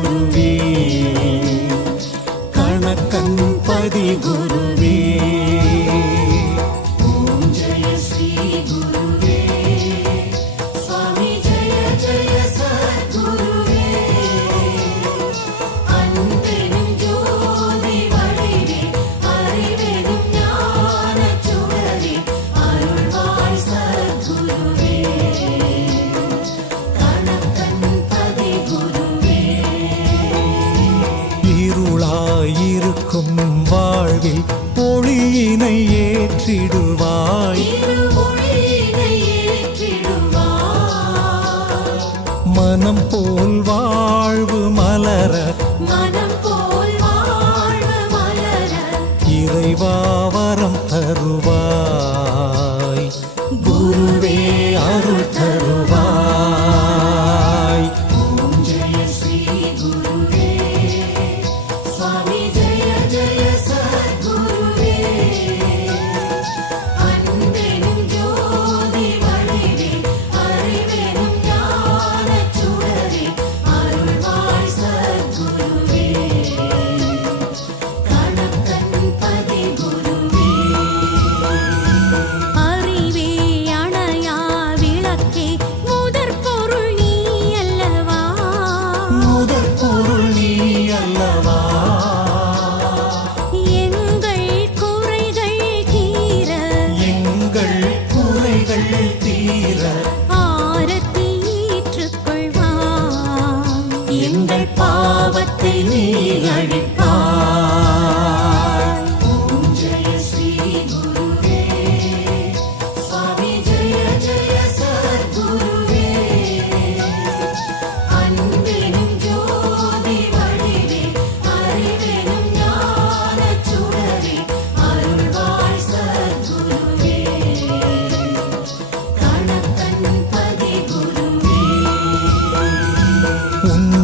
சத்குருவே முதற் பொருள் நீ அல்லவா? Un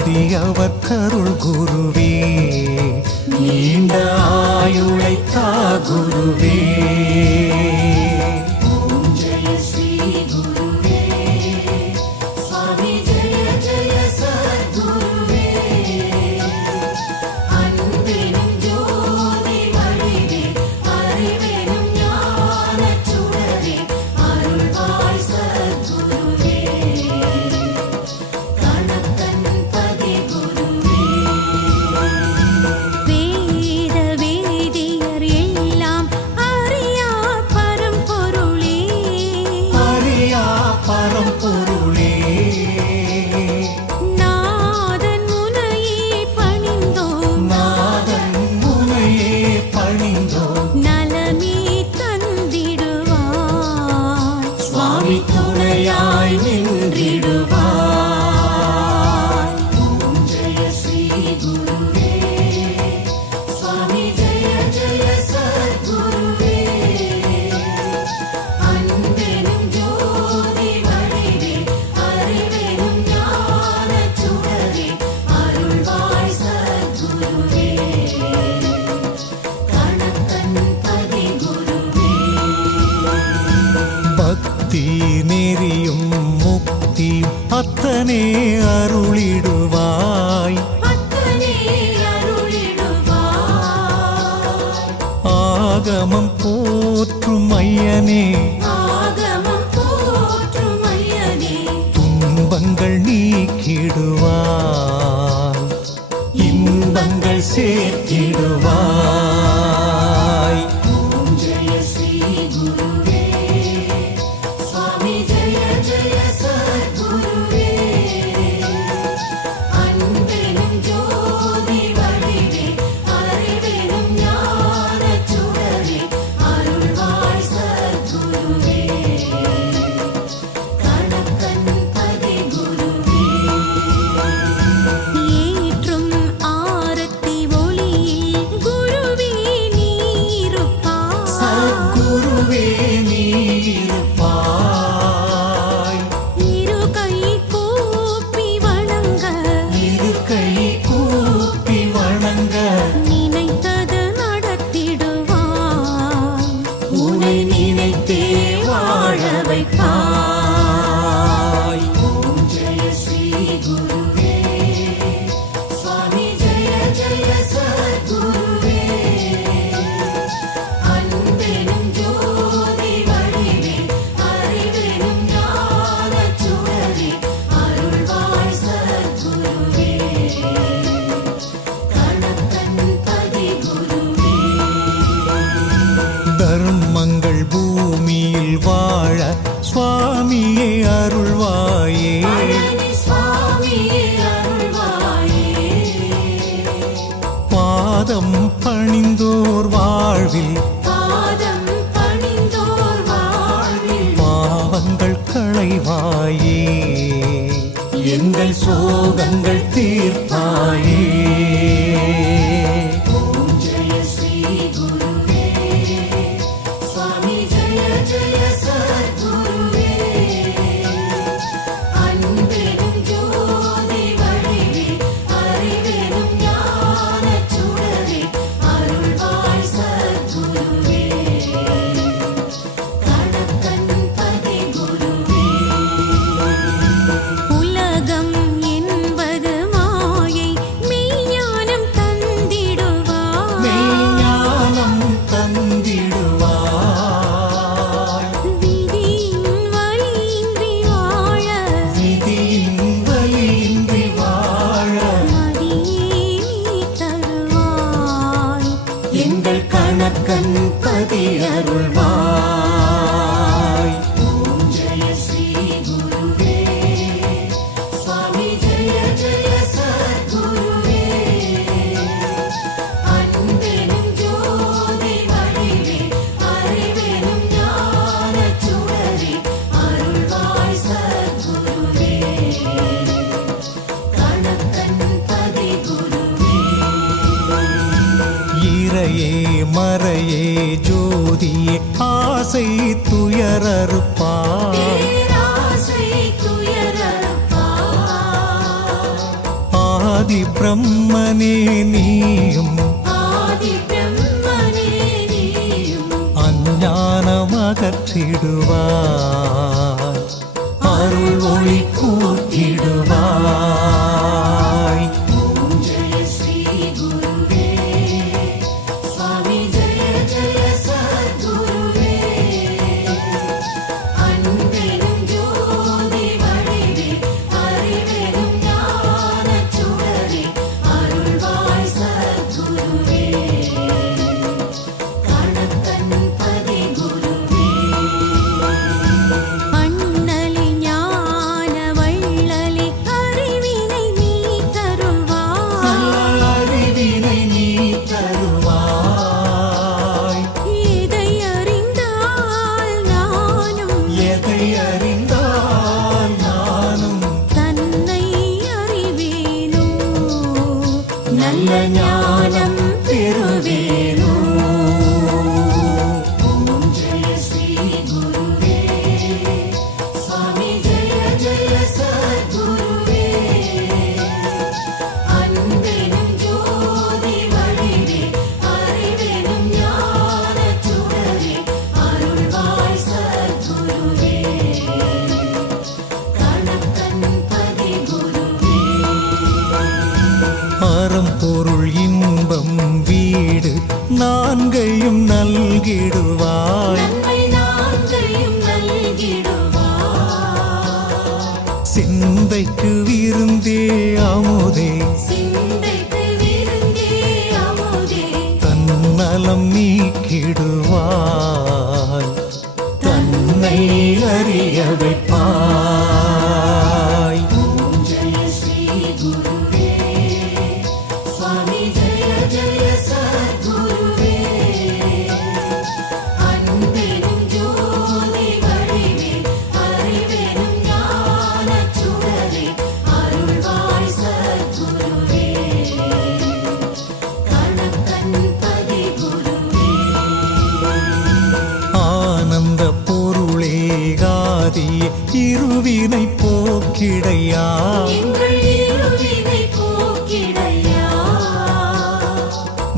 அடி அவர் கருள் குருவே. நீண்ட ஆயுளைத்தா குருவே. அருளிடுவாய். ஆகமம் போற்றும் ஐயனே. sitting ஆதியே இருவினை போக்கிடையா?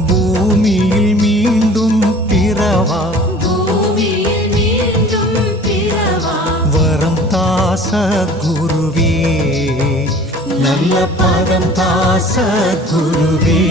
பூமியில் மீண்டும் பிறவா? வரம் தாச குருவே நல்ல பதம் தாச குருவே.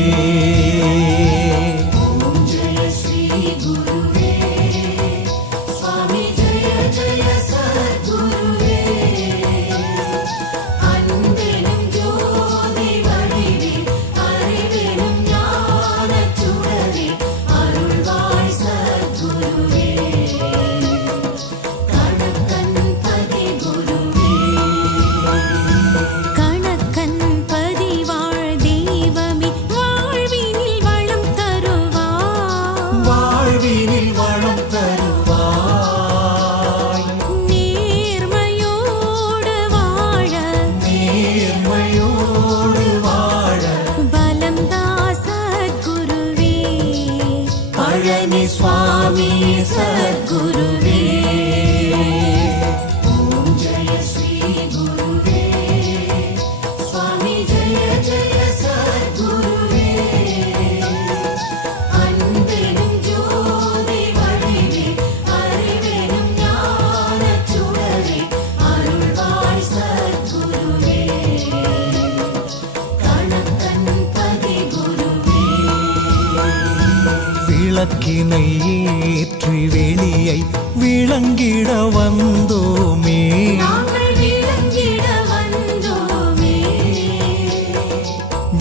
விளக்கினை ஏற்றி வெளியை விளங்கிட வந்தோமே.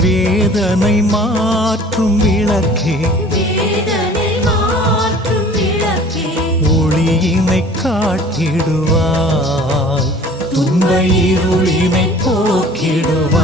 வேதனை மாற்றும் விளக்கே. ஒளியினை காட்டிடுவாய். துன்ப இருளினை போக்கிடுவாய்.